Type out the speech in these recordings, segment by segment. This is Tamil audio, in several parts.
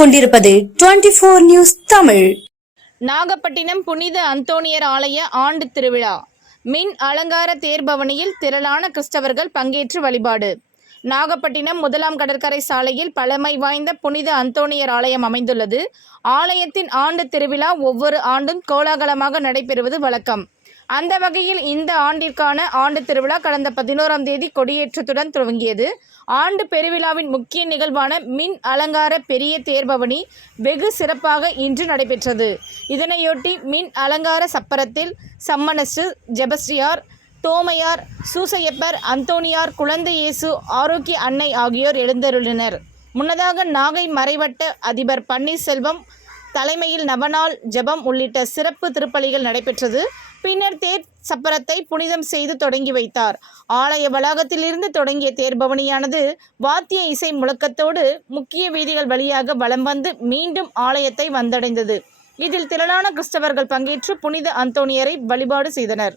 கொண்டிருப்பது 24 நியூஸ் தமிழ். நாகப்பட்டினம் புனித அந்தோணியர் ஆலய ஆண்டு திருவிழா. மின் அலங்கார தேர்பவனியில் திரளான கிறிஸ்தவர்கள் பங்கேற்று வழிபாடு. நாகப்பட்டினம் முதலாம் கடற்கரை சாலையில் பழமை வாய்ந்த புனித அந்தோணியர் ஆலயம் அமைந்துள்ளது. ஆலயத்தின் ஆண்டு திருவிழா ஒவ்வொரு ஆண்டும் கோலாகலமாக நடைபெறுவது வழக்கம். அந்த வகையில் இந்த ஆண்டிற்கான ஆண்டு திருவிழா கடந்த 11ஆம் தேதி கொடியேற்றத்துடன் துவங்கியது. ஆண்டு பெருவிழாவின் முக்கிய நிகழ்வான மின் அலங்கார பெரிய தேர்பவனி வெகு சிறப்பாக இன்று நடைபெற்றது. இதனையொட்டி மின் அலங்கார சப்பரத்தில் சம்மனசு, ஜெபஸ்ரியார், தோமையார், சூசையப்பர், அந்தோணியார், குழந்தை இயேசு, ஆரோக்கிய அன்னை ஆகியோர் எழுந்தருளினர். முன்னதாக நாகை மறைவட்ட அதிபர் பன்னீர்செல்வம் தலைமையில் நவநாள் ஜெபம் உள்ளிட்ட சிறப்பு திருப்பலிகள் நடைபெற்றது. பின்னர் தேர் சப்பரத்தை புனிதம் செய்து தொடங்கி வைத்தார். ஆலய வளாகத்திலிருந்து தொடங்கிய தேர்பவனியானது வாத்திய இசை முழக்கத்தோடு முக்கிய வீதிகள் வழியாக வலம் வந்து மீண்டும் ஆலயத்தை வந்தடைந்தது. இதில் திரளான கிறிஸ்தவர்கள் பங்கேற்று புனித அந்தோணியரை வழிபாடு செய்தனர்.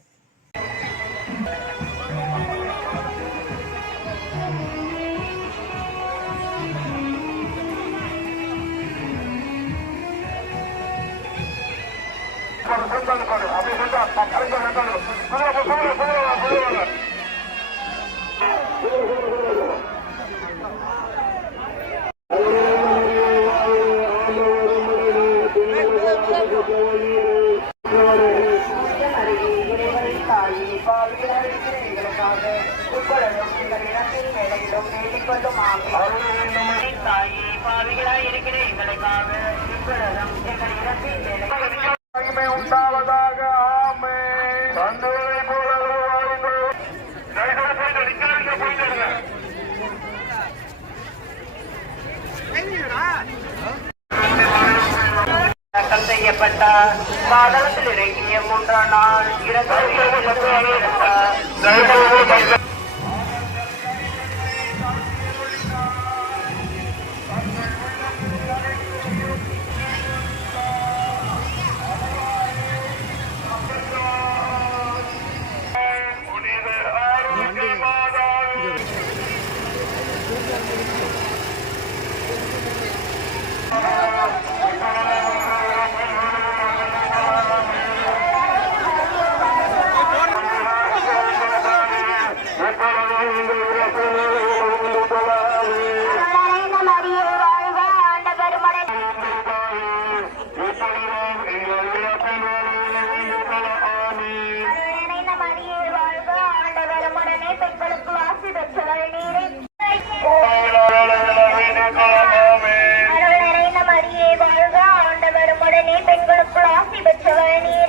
செய்யப்பட்டார். பாதாளத்தில் இறங்கிய 3ஆம் நாள் பெண்களுக்குள் ஆசி பெற்றவள் நீ.